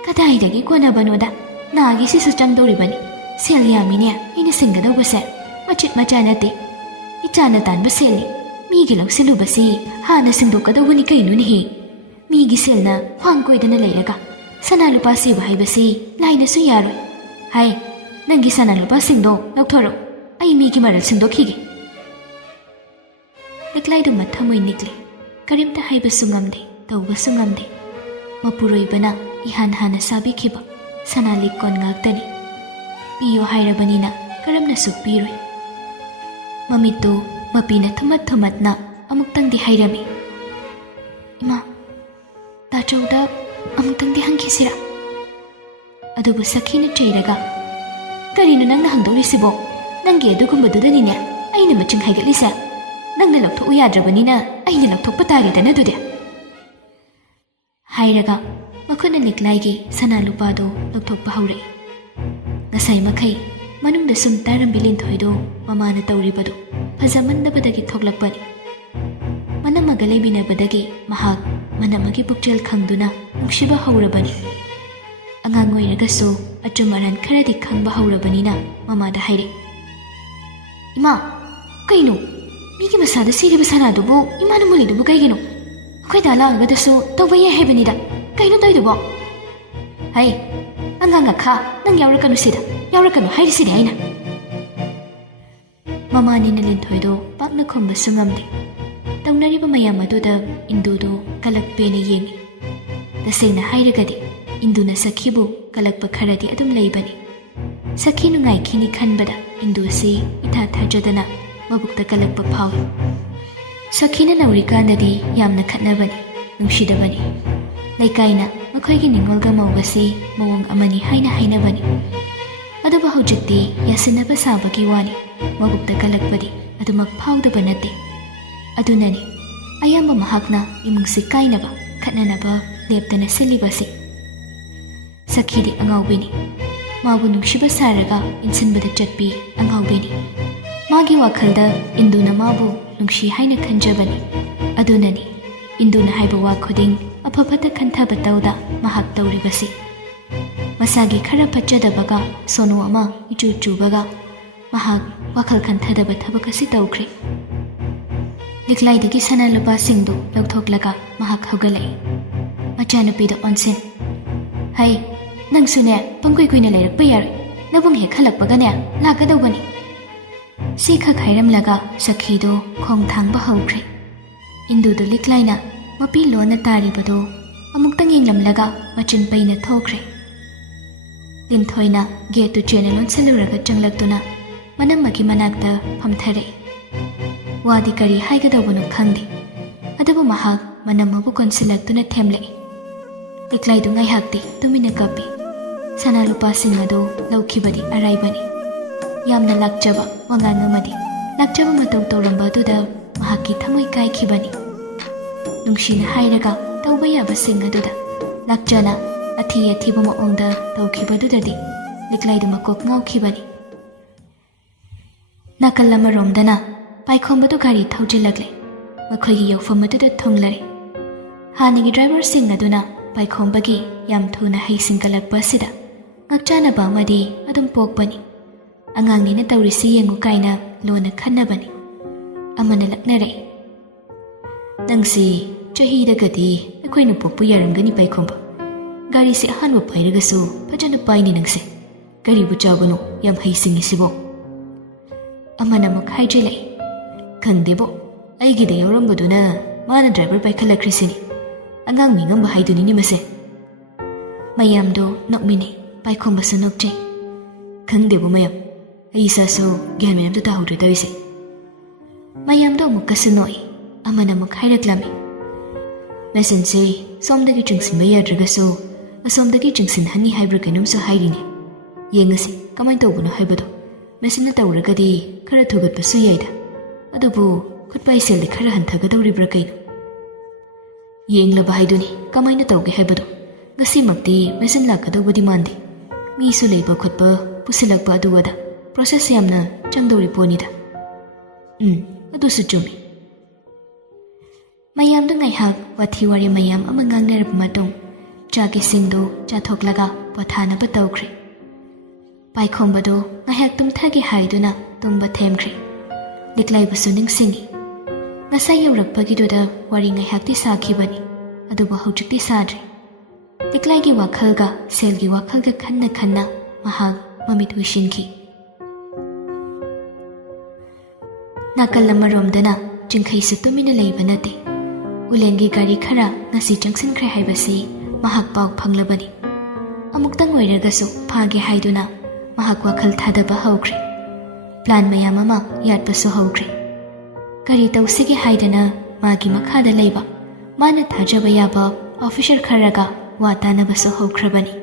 ꯀꯗꯥꯏꯗꯒꯤ ꯀꯣꯟꯅꯕꯅꯣꯗ ꯅꯥꯒꯤꯁꯤꯁꯨ ꯆꯪꯗꯣꯔꯤꯕꯅꯤ ꯁꯦꯜ ꯌꯥꯝꯃꯤꯅꯦ ꯑꯩꯅ ꯁꯤꯡꯒꯗꯧꯕꯁꯦ ꯃꯆꯤꯠ ꯃꯆꯥ ꯅꯠꯇꯦ ꯏꯆꯥꯅ ꯇꯥꯟꯕ ꯁꯦꯜꯅꯤ ꯃꯤꯒꯤ ꯂꯧꯁꯤꯜꯂꯨꯕꯁꯤ ꯍꯥꯟꯅ ꯁꯤꯡꯗꯣꯛꯀꯗꯧꯕꯅꯤ ꯀꯩꯅꯣꯅꯦꯍꯦ ꯃꯤꯒꯤ ꯁꯦꯜꯅ ꯈ꯭ꯋꯥꯡ ꯀꯣꯏꯗꯅ ꯂꯩꯔꯒ ꯁꯅꯥ ꯂꯨꯄꯥ ꯁꯤꯕ ꯍꯥꯏꯕꯁꯤ ꯂꯥꯏꯅꯁꯨ ꯌꯥꯔꯣꯏ ꯍꯥꯏ ꯅꯪꯒꯤ ꯁꯅꯥ ꯂꯨꯄꯥꯁꯤꯡꯗꯣ ꯂꯧꯊꯣꯔꯛꯎ ꯑꯩ ꯃꯤꯒꯤ ꯃꯔꯜ ꯁꯤꯡꯗꯣꯛꯈꯤꯒꯦ ꯂꯤꯛꯂꯥꯏꯗꯨ ꯃꯊꯃꯣꯏ ꯅꯤꯛꯂꯦ ꯀꯔꯤꯝꯇ ꯍꯥꯏꯕꯁꯨ ꯉꯝꯗꯦ ꯇꯧꯕꯁꯨ ꯉꯝꯗꯦ ꯃꯄꯨꯔꯣꯏꯕꯅ ꯏꯍꯥꯟ ꯍꯥꯟꯅ ꯁꯥꯕꯤꯈꯤꯕ ꯁꯅꯥ ꯂꯤꯛꯀꯣꯟ ꯉꯥꯛꯇꯅꯤ ꯄꯤꯌꯣ ꯍꯥꯏꯔꯕꯅꯤꯅ ꯀꯔꯝꯅꯁꯨ ꯄꯤꯔꯣꯏ ꯃꯃꯤꯠꯇꯨ ꯃꯄꯤꯅ ꯊꯨꯃꯠ ꯊꯨꯃꯠꯅ ꯑꯃꯨꯛꯇꯪꯗꯤ ꯍꯥꯏꯔꯝꯃꯤ ꯏꯃꯥ ꯇꯥꯆꯧꯗ ꯑꯃꯨꯛꯇꯪꯗꯤ ꯍꯪꯈꯤꯁꯤꯔꯥ ꯑꯗꯨꯕꯨ ꯁꯈꯤꯅ ꯆꯩꯔꯒ ꯀꯔꯤꯅꯣ ꯅꯪꯅ ꯍꯪꯗꯧꯔꯤꯁꯤꯕꯣ ꯅꯪꯒꯤ ꯑꯗꯨꯒꯨꯝꯕꯗꯨꯗꯅꯤꯅꯦ ꯑꯩꯅ ꯃꯆꯤꯡ ꯍꯥꯏꯒꯠꯂꯤꯁꯦ ꯅꯪꯅ ꯂꯧꯊꯣꯛꯎ ꯌꯥꯗ꯭ꯔꯕꯅꯤꯅ ꯑꯩꯅ ꯂꯧꯊꯣꯛꯄ ꯇꯥꯔꯦꯗꯅ ꯑꯗꯨꯗꯤ ꯍꯥꯏꯔꯒ ꯃꯈꯨꯠꯅ ꯂꯤꯛꯂꯥꯏꯒꯤ ꯁꯅꯥ ꯂꯨꯄꯥꯗꯣ ꯂꯧꯊꯣꯛꯄ ꯍꯧꯔꯛꯏ ꯉꯁꯥꯏ ꯃꯈꯩ ꯃꯅꯨꯡꯗ ꯁꯨꯝ ꯇꯥꯔꯝꯕꯤ ꯂꯤꯟꯊꯣꯏꯗꯣ ꯃꯃꯥꯅ ꯇꯧꯔꯤꯕꯗꯨ ꯐꯖꯃꯟꯗꯕꯗꯒꯤ ꯊꯣꯛꯂꯛꯄꯅꯤ ꯃꯅꯝꯃꯒ ꯂꯩꯃꯤꯟꯅꯕꯗꯒꯤ ꯃꯍꯥꯛ ꯃꯅꯝꯃꯒꯤ ꯄꯨꯛꯆꯦꯜ ꯈꯪꯗꯨꯅ ꯅꯨꯡꯁꯤꯕ ꯍꯧꯔꯕꯅꯤ ꯑꯉꯥꯡ ꯑꯣꯏꯔꯒꯁꯨ ꯑꯆꯨꯝ ꯑꯔꯥꯟ ꯈꯔꯗꯤ ꯈꯪꯕ ꯍꯧꯔꯕꯅꯤꯅ ꯃꯃꯥꯗ ꯍꯥꯏꯔꯛꯏ ꯏꯃꯥ ꯀꯩꯅꯣ ꯃꯤꯒꯤ ꯃꯁꯥꯗ ꯁꯤꯔꯤꯕ ꯁꯅꯥꯗꯨꯕꯨ ꯏꯃꯥꯅ ꯃꯨꯜꯂꯤꯗꯨꯕꯨ ꯀꯩꯒꯤꯅꯣ ꯑꯩꯈꯣꯏꯗ ꯂꯥꯛꯑꯒꯗꯁꯨ ꯇꯧꯕ ꯌꯥꯏ ꯍꯥꯏꯕꯅꯤꯗ ꯀꯩꯅꯣ ꯇꯧꯏꯗꯨꯕꯣ ꯍꯩ ꯑꯉꯥꯡ ꯑꯈꯥ ꯅꯪ ꯌꯥꯎꯔꯛꯀꯅꯨ ꯁꯤꯗ ꯌꯥꯎꯔꯛꯀꯅꯨ ꯍꯥꯏꯔꯤꯁꯤꯗꯤ ꯑꯩꯅ ꯃꯃꯥꯅꯤꯅ ꯂꯤꯟꯊꯣꯏꯗꯣ ꯄꯥꯛꯅ ꯈꯨꯝꯕꯁꯨ ꯉꯝꯗꯦ ꯇꯧꯅꯔꯤꯕ ꯃꯌꯥꯝ ꯑꯗꯨꯗ ꯏꯟꯗꯨꯗꯣ ꯀꯂꯛꯄꯦꯅ ꯌꯦꯡꯉꯤ ꯇꯁꯦꯡꯅ ꯍꯥꯏꯔꯒꯗꯤ ꯏꯟꯗꯨꯅ ꯁꯈꯤꯕꯨ ꯀꯂꯛꯄ ꯈꯔꯗꯤ ꯑꯗꯨꯝ ꯂꯩꯕꯅꯤ ꯁꯈꯤ ꯅꯨꯡꯉꯥꯏꯈꯤꯅꯤ ꯈꯟꯕꯗ ꯏꯟꯗꯨꯁꯤ ꯏꯊꯥ ꯊꯥꯖꯗꯅ ꯃꯕꯨꯛꯇ ꯀꯂꯛꯄ ꯐꯥꯎꯏ ꯁꯈꯤꯅ ꯅꯧꯔꯤꯀꯥꯟꯗꯗꯤ ꯌꯥꯝꯅ ꯈꯠꯅꯕꯅꯤ ꯅꯨꯡꯁꯤꯗꯕꯅꯤ ꯂꯩꯀꯥꯏꯅ ꯃꯈꯣꯏꯒꯤ ꯅꯤꯡꯉꯣꯜꯒ ꯃꯧꯒꯁꯤ ꯃꯑꯣꯡ ꯑꯃꯅꯤ ꯍꯥꯏꯅ ꯍꯥꯏꯅꯕꯅꯤ ꯑꯗꯨꯕꯨ ꯍꯧꯖꯤꯛꯇꯤ ꯌꯥꯁꯤꯟꯅꯕ ꯁꯥꯕꯒꯤ ꯋꯥꯅꯤ ꯃꯕꯨꯛꯇ ꯀꯂꯛꯄꯗꯤ ꯑꯗꯨꯃꯛ ꯐꯥꯎꯗꯕ ꯅꯠꯇꯦ ꯑꯗꯨꯅꯅꯤ ꯑꯌꯥꯝꯕ ꯃꯍꯥꯛꯅ ꯏꯃꯨꯡꯁꯤ ꯀꯥꯏꯅꯕ ꯈꯠꯅꯅꯕ ꯂꯦꯞꯇꯅ ꯁꯤꯜꯂꯤꯕꯁꯤ ꯁꯈꯤꯗꯤ ꯑꯉꯥꯎꯕꯤꯅꯤ ꯃꯥꯕꯨ ꯅꯨꯡꯁꯤꯕ ꯁꯥꯔꯒ ꯏꯟꯁꯤꯟꯕꯗ ꯆꯠꯄꯤ ꯑꯉꯥꯎꯕꯤꯅꯤ ꯃꯥꯒꯤ ꯋꯥꯈꯜꯗ ꯏꯟꯗꯨꯅ ꯃꯥꯕꯨ ꯅꯨꯡꯁꯤ ꯍꯥꯏꯅ ꯈꯟꯖꯕꯅꯤ ꯑꯗꯨꯅꯅꯤ ꯏꯟꯗꯨꯅ ꯍꯥꯏꯕ ꯋꯥ ꯈꯨꯗꯤꯡ ꯑꯐꯕꯇ ꯈꯟꯊꯕ ꯇꯧꯗ ꯃꯍꯥꯛ ꯇꯧꯔꯤꯕꯁꯤ ꯃꯁꯥꯒꯤ ꯈꯔ ꯐꯠꯆꯗꯕꯒ ꯁꯣꯅꯨ ꯑꯃ ꯏꯆꯨ ꯆꯨꯕꯒ ꯃꯍꯥꯛ ꯋꯥꯈꯜ ꯈꯟꯊꯗꯕ ꯊꯕꯛ ꯑꯁꯤ ꯇꯧꯈ꯭ꯔꯦ ꯂꯤꯛꯂꯥꯏꯗꯒꯤ ꯁꯅꯥ ꯂꯨꯄꯥꯁꯤꯡꯗꯨ ꯂꯧꯊꯣꯛꯂꯒ ꯃꯍꯥꯛ ꯍꯧꯒꯠꯂꯛꯏ ꯃꯆꯥꯅꯨꯄꯤꯗ ꯑꯣꯟꯁꯤꯟ ꯍꯩ ꯅꯪꯁꯨꯅꯦ ꯄꯪꯀꯨꯏ ꯀꯨꯏꯅ ꯂꯩꯔꯛꯄ ꯌꯥꯔꯣꯏ ꯅꯕꯨꯡ ꯍꯦꯛ ꯍꯜꯂꯛꯄꯒꯅꯦ ꯂꯥꯛꯀꯗꯧꯕꯅꯤ ꯁꯤꯈꯛ ꯍꯥꯏꯔꯝꯂꯒ ꯁꯈꯤꯗꯣ ꯈꯣꯡ ꯊꯥꯡꯕ ꯍꯧꯈ꯭ꯔꯦ ꯏꯟꯗꯨꯗꯣ ꯂꯤꯛꯂꯥꯏꯅ ꯃꯄꯤ ꯂꯣꯟꯅ ꯇꯥꯔꯤꯕꯗꯣ ꯑꯃꯨꯛꯇꯪ ꯌꯦꯡꯂꯝꯂꯒ ꯃꯆꯤꯟ ꯄꯩꯅ ꯊꯣꯛꯈ꯭ꯔꯦ ꯂꯤꯟꯊꯣꯏꯅ ꯒꯦꯠꯇꯨ ꯆꯦꯅ ꯂꯣꯟꯁꯤꯜꯂꯨꯔꯒ ꯆꯪꯂꯛꯇꯨꯅ ꯃꯅꯝꯃꯒꯤ ꯃꯅꯥꯛꯇ ꯐꯝꯊꯔꯛꯏ ꯋꯥꯗꯤ ꯀꯔꯤ ꯍꯥꯏꯒꯗꯧꯕꯅꯣ ꯈꯪꯗꯦ ꯑꯗꯨꯕꯨ ꯃꯍꯥꯛ ꯃꯅꯝꯃꯕꯨ ꯀꯣꯟꯁꯤꯜꯂꯛꯇꯨꯅ ꯊꯦꯝꯂꯛꯏ ꯂꯤꯛꯂꯥꯏꯗꯨ ꯉꯥꯏꯍꯥꯛꯇꯤ ꯇꯨꯃꯤꯟꯅ ꯀꯞꯄꯤ ꯁꯅꯥ ꯂꯨꯄꯥꯁꯤꯡ ꯑꯗꯨ ꯂꯧꯈꯤꯕꯗꯤ ꯑꯔꯥꯏꯕꯅꯤ ꯌꯥꯝꯅ ꯂꯥꯛꯆꯕ ꯋꯥꯉꯥꯡ ꯑꯃꯗꯤ ꯂꯥꯛꯆꯕ ꯃꯇꯧ ꯇꯧꯔꯝꯕ ꯑꯗꯨꯗ ꯃꯍꯥꯛꯀꯤ ꯊꯃꯣꯏ ꯀꯥꯏꯈꯤꯕꯅꯤ ꯅꯨꯡꯁꯤꯅ ꯍꯥꯏꯔꯒ ꯇꯧꯕ ꯌꯥꯕꯁꯤꯡ ꯑꯗꯨꯗ ꯂꯥꯛꯆꯅ ꯑꯊꯤ ꯑꯊꯤꯕ ꯃꯑꯣꯡꯗ ꯇꯧꯈꯤꯕꯗꯨꯗꯗꯤ ꯂꯤꯛꯂꯥꯏꯗꯨ ꯃꯀꯣꯛ ꯉꯥꯎꯈꯤꯕꯅꯤ ꯅꯥꯀꯜ ꯑꯃꯔꯣꯝꯗꯅ ꯄꯥꯏꯈꯣꯝꯕꯗꯨ ꯒꯥꯔꯤ ꯊꯧꯖꯤꯜꯂꯛꯂꯦ ꯃꯈꯣꯏꯒꯤ ꯌꯧꯐꯝ ꯑꯗꯨꯗ ꯊꯨꯡꯂꯔꯦ ꯍꯥꯟꯅꯒꯤ ꯗ꯭ꯔꯥꯏꯚꯔꯁꯤꯡ ꯑꯗꯨꯅ ꯄꯥꯏꯈꯣꯝꯕꯒꯤ ꯌꯥꯝ ꯊꯨꯅ ꯍꯩꯁꯤꯡꯀꯠꯂꯛꯄ ꯑꯁꯤꯗ ꯉꯛꯆꯥꯅꯕ ꯑꯃꯗꯤ ꯑꯗꯨꯝ ꯄꯣꯛꯄꯅꯤ ꯑꯉꯥꯡꯅꯤꯅ ꯇꯧꯔꯤꯁꯤ ꯌꯦꯡꯉꯨ ꯀꯥꯏꯅ ꯂꯣꯟꯅ ꯈꯟꯅꯕꯅꯤ ꯑꯃꯅ ꯂꯛꯅꯔꯛꯏ ꯅꯪꯁꯤ ꯆꯍꯤꯗꯒꯗꯤ ꯑꯩꯈꯣꯏꯅ ꯄꯣꯛꯄ ꯌꯥꯔꯝꯒꯅꯤ ꯄꯥꯏꯈꯣꯝꯕ ꯒꯥꯔꯤꯁꯤ ꯑꯍꯥꯟꯕ ꯄꯥꯏꯔꯒꯁꯨ ꯐꯖꯅ ꯄꯥꯏꯅꯤ ꯅꯪꯁꯦ ꯀꯔꯤꯕꯨ ꯆꯥꯕꯅꯣ ꯌꯥꯝ ꯍꯩꯁꯤꯡꯉꯤꯁꯤꯕꯣ ꯑꯃꯅ ꯑꯃꯨꯛ ꯍꯥꯏꯖꯤꯜꯂꯛꯏ ꯈꯪꯗꯦꯕꯣ ꯑꯩꯒꯤꯗ ꯌꯥꯎꯔꯝꯕꯗꯨꯅ ꯃꯥꯅ ꯗ꯭ꯔꯥꯏꯚꯔ ꯄꯥꯏꯈꯠꯂꯛꯈ꯭ꯔꯤꯁꯤꯅꯤ ꯑꯉꯥꯡ ꯃꯤꯉꯝꯕ ꯍꯥꯏꯗꯨꯅꯤꯅꯤ ꯃꯁꯦ ꯃꯌꯥꯝꯗꯣ ꯅꯣꯛꯃꯤꯟꯅꯩ ꯄꯥꯏꯈꯣꯝꯕꯁꯨ ꯅꯣꯛꯆꯩ ꯈꯪꯗꯦꯕꯣ ꯃꯌꯥꯝ ꯑꯩ ꯏꯁꯥꯁꯨ ꯒ꯭ꯌꯥꯟ ꯃꯦꯟ ꯑꯝꯇ ꯇꯥꯍꯧꯗ꯭ꯔꯦ ꯇꯧꯔꯤꯁꯦ ꯃꯌꯥꯝꯗꯣ ꯑꯃꯨꯛꯀꯁꯨ ꯅꯣꯛꯏ ꯑꯃꯅ ꯑꯃꯨꯛ ꯍꯥꯏꯔꯛꯂꯝꯃꯤ ꯃꯦꯆꯤꯟꯁꯦ ꯁꯣꯝꯗꯒꯤ ꯆꯤꯡꯁꯤꯟꯕ ꯌꯥꯗ꯭ꯔꯒꯁꯨ ꯑꯁꯣꯝꯗꯒꯤ ꯆꯤꯡꯁꯤꯟꯍꯟꯅꯤ ꯍꯥꯏꯕ꯭ꯔꯥ ꯀꯩꯅꯣꯝꯁꯨ ꯍꯥꯏꯔꯤꯅꯦ ꯌꯦꯡꯉꯁꯤ ꯀꯃꯥꯏꯅ ꯇꯧꯕꯅꯣ ꯍꯥꯏꯕꯗꯣ ꯃꯦꯆꯤꯟꯅ ꯇꯧꯔꯒꯗꯤ ꯈꯔ ꯊꯨꯒꯠꯄꯁꯨ ꯌꯥꯏꯗ ꯑꯗꯨꯕꯨ ꯈꯨꯠꯄꯥꯏꯁꯦꯜꯗꯤ ꯈꯔ ꯍꯟꯊꯒꯗꯧꯔꯤꯕ꯭ꯔꯥ ꯀꯩꯅꯣ ꯌꯦꯡꯂꯕ ꯍꯥꯏꯗꯨꯅꯤ ꯀꯃꯥꯏꯅ ꯇꯧꯒꯦ ꯍꯥꯏꯕꯗꯣ ꯉꯁꯤꯃꯛꯇꯤ ꯃꯦꯆꯤꯟ ꯂꯥꯛꯀꯗꯧꯕꯗꯤ ꯃꯥꯟꯗꯦ ꯃꯤꯁꯨ ꯂꯩꯕ ꯈꯣꯠꯄ ꯄꯨꯁꯤꯜꯂꯛꯄ ꯑꯗꯨꯒꯗ ꯄ꯭ꯔꯣꯁꯦꯁ ꯌꯥꯝꯅ ꯆꯪꯗꯧꯔꯤ ꯄꯣꯠꯅꯤꯗ ꯑꯗꯨꯁꯨ ꯆꯨꯝꯃꯤ ꯃꯌꯥꯝꯗꯨ ꯉꯥꯏꯍꯥꯛ ꯋꯥꯊꯤ ꯋꯥꯔꯦꯝ ꯃꯌꯥꯝ ꯑꯃ ꯉꯥꯡꯅꯔꯕ ꯃꯇꯨꯡ ꯆꯥꯛ ꯏꯁꯤꯡꯗꯨ ꯆꯥꯊꯣꯛꯂꯒ ꯄꯣꯊꯥꯅꯕ ꯇꯧꯈ꯭ꯔꯦ ꯄꯥꯏꯈꯣꯝꯕꯗꯨ ꯉꯥꯏꯍꯥꯛ ꯇꯨꯝꯊꯒꯦ ꯍꯥꯏꯗꯨꯅ ꯇꯨꯝꯕ ꯊꯦꯝꯈ꯭ꯔꯦ ꯂꯤꯛꯂꯥꯏꯕꯨꯁꯨ ꯅꯤꯡꯁꯤꯡꯉꯤ ꯉꯁꯥꯏ ꯌꯧꯔꯛꯄꯒꯤꯗꯨꯗ ꯋꯥꯔꯤ ꯉꯥꯏꯍꯥꯛꯇꯤ ꯁꯥꯈꯤꯕꯅꯤ ꯑꯗꯨꯕꯨ ꯍꯧꯖꯤꯛꯇꯤ ꯁꯥꯗ꯭ꯔꯦ ꯂꯤꯛꯂꯥꯏꯒꯤ ꯋꯥꯈꯜꯒ ꯁꯦꯜꯒꯤ ꯋꯥꯈꯜꯒ ꯈꯟꯅ ꯈꯟꯅ ꯃꯍꯥꯛ ꯃꯃꯤꯠ ꯎꯏꯁꯤꯟꯈꯤ ꯅꯥꯀꯜ ꯑꯃꯔꯣꯝꯗꯅ ꯆꯤꯡꯈꯩꯁꯨ ꯇꯨꯃꯤꯟꯅ ꯂꯩꯕ ꯅꯠꯇꯦ ꯎꯂꯦꯟꯒꯤ ꯒꯥꯔꯤ ꯈꯔ ꯉꯁꯤ ꯆꯪꯁꯤꯟꯈ꯭ꯔꯦ ꯍꯥꯏꯕꯁꯤ ꯃꯍꯥꯛ ꯄꯥꯎ ꯐꯪꯂꯕꯅꯤ ꯑꯃꯨꯛꯇꯪ ꯑꯣꯏꯔꯒꯁꯨ ꯐꯥꯒꯦ ꯍꯥꯏꯗꯨꯅ ꯃꯍꯥꯛ ꯋꯥꯈꯜ ꯊꯥꯗꯕ ꯍꯧꯈ꯭ꯔꯦ ꯄ꯭ꯂꯥꯟ ꯃꯌꯥꯝ ꯑꯃ ꯌꯥꯠꯄꯁꯨ ꯍꯧꯈ꯭ꯔꯦ ꯀꯔꯤ ꯇꯧꯁꯤꯒꯦ ꯍꯥꯏꯗꯅ ꯃꯥꯒꯤ ꯃꯈꯥꯗ ꯂꯩꯕ ꯃꯥꯅ ꯊꯥꯖꯕ ꯌꯥꯕ ꯑꯣꯐꯤꯁꯔ ꯈꯔꯒ ꯋꯥ ꯇꯥꯅꯕꯁꯨ ꯍꯧꯈ꯭ꯔꯕꯅꯤ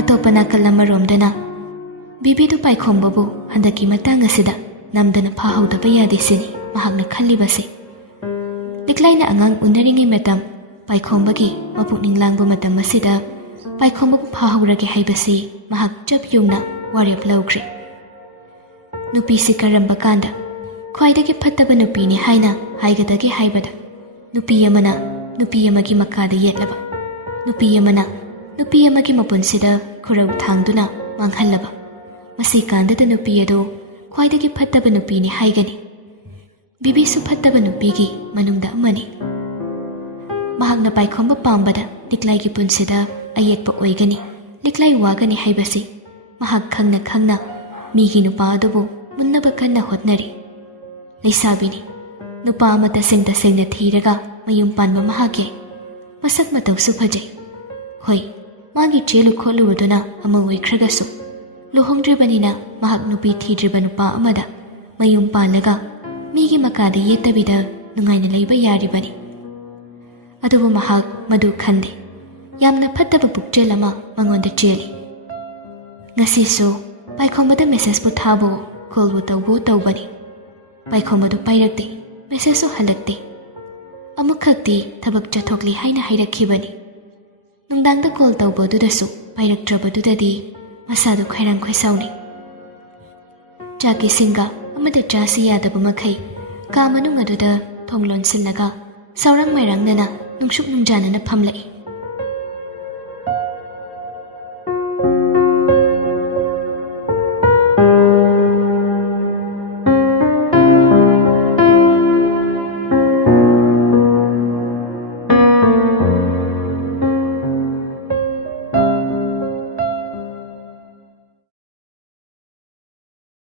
ꯑꯇꯣꯞꯄ ꯅꯥꯀꯜ ꯑꯃꯔꯣꯝꯗꯅ ꯕꯤꯕꯤꯗꯨ ꯄꯥꯏꯈꯣꯝꯕꯕꯨ ꯍꯟꯗꯛꯀꯤ ꯃꯇꯥꯡ ꯑꯁꯤꯗ ꯅꯝꯗꯅ ꯐꯥꯍꯧꯗꯕ ꯌꯥꯗꯦ ꯁꯤꯅꯤ ꯃꯍꯥꯛꯅ ꯈꯜꯂꯤꯕꯁꯦ ꯂꯤꯛꯂꯥꯏꯅ ꯑꯉꯥꯡ ꯎꯅꯔꯤꯉꯩ ꯃꯇꯝ ꯄꯥꯏꯈꯣꯝꯕꯒꯤ ꯃꯄꯨꯛꯅꯤꯡ ꯂꯥꯡꯕ ꯃꯇꯝ ꯑꯁꯤꯗ ꯄꯥꯏꯈꯣꯝꯕꯕꯨ ꯐꯥꯍꯧꯔꯒꯦ ꯍꯥꯏꯕꯁꯤ ꯃꯍꯥꯛ ꯆꯞ ꯌꯨꯡꯅ ꯋꯥꯔꯦꯞ ꯂꯧꯈ꯭ꯔꯦ ꯅꯨꯄꯤꯁꯤ ꯀꯔꯝꯕ ꯀꯥꯟꯗ ꯈ꯭ꯋꯥꯏꯗꯒꯤ ꯐꯠꯇꯕ ꯅꯨꯄꯤꯅꯤ ꯍꯥꯏꯅ ꯍꯥꯏꯒꯗꯒꯦ ꯍꯥꯏꯕꯗ ꯅꯨꯄꯤ ꯑꯃꯅ ꯅꯨꯄꯤ ꯑꯃꯒꯤ ꯃꯈꯥꯗ ꯌꯦꯠꯂꯕ ꯅꯨꯄꯤ ꯑꯃꯅ नुपी अमगी मपुनसिदा खुरौ थांदुना मांगहल्लबा मसी कांददा नुपी अदो ख्वाइदगी फत्तब नुपीनी हाइगनी बिबीसु फत्तब नुपीगी मनुंगदा अमनी महागना पाइखोंबा पांबदा लिक्लाइगी पुनसिदा अयेक्पा ओइगनी लिक्लाई वागनी हाइबसी महाग खंगना खंगना मीगी नुपा अदुबु मुन्नबा कन्ना होतनरी लैसाबिनी नुपा अमा तसेंग तसेंगना थीरगा मयुम पानबा महागे मसक मतौसु फजै होय मागी चेलु खोलुबदुना अमा ओइख्रगसु लुहोंद्रिबनिना महाग नुपी थीद्रिबा नुपा अमदा मयुम पानलगा मीगी मकादा येतबिदा नुंगाइना लैबा यारिबनी अदुबु महाग मदु खंदे यामना फत्तबा पुक्चेल अमा मंगोंदा चेली ngasisu पाइखोंबदा मेसेज पु थाबो कॉलबु तौबो तौबनी पाइखोंबदु पाइरक्ते मेसेजो हलक्ते अमुखक्ति थबक चथोकली हाइना हाइरखिबनी नुंदांगदा कॉल तौबदुदसु पाइरक्त्रबदुददी मसादु खैरां खैसाउनी चाकी सिंगा अमदा चासी यादब मखै का मनुंग अदुदा थोंग लोनसिल्लगा सावरंग मैरांगना नुंगसुक नुंजानना फमलई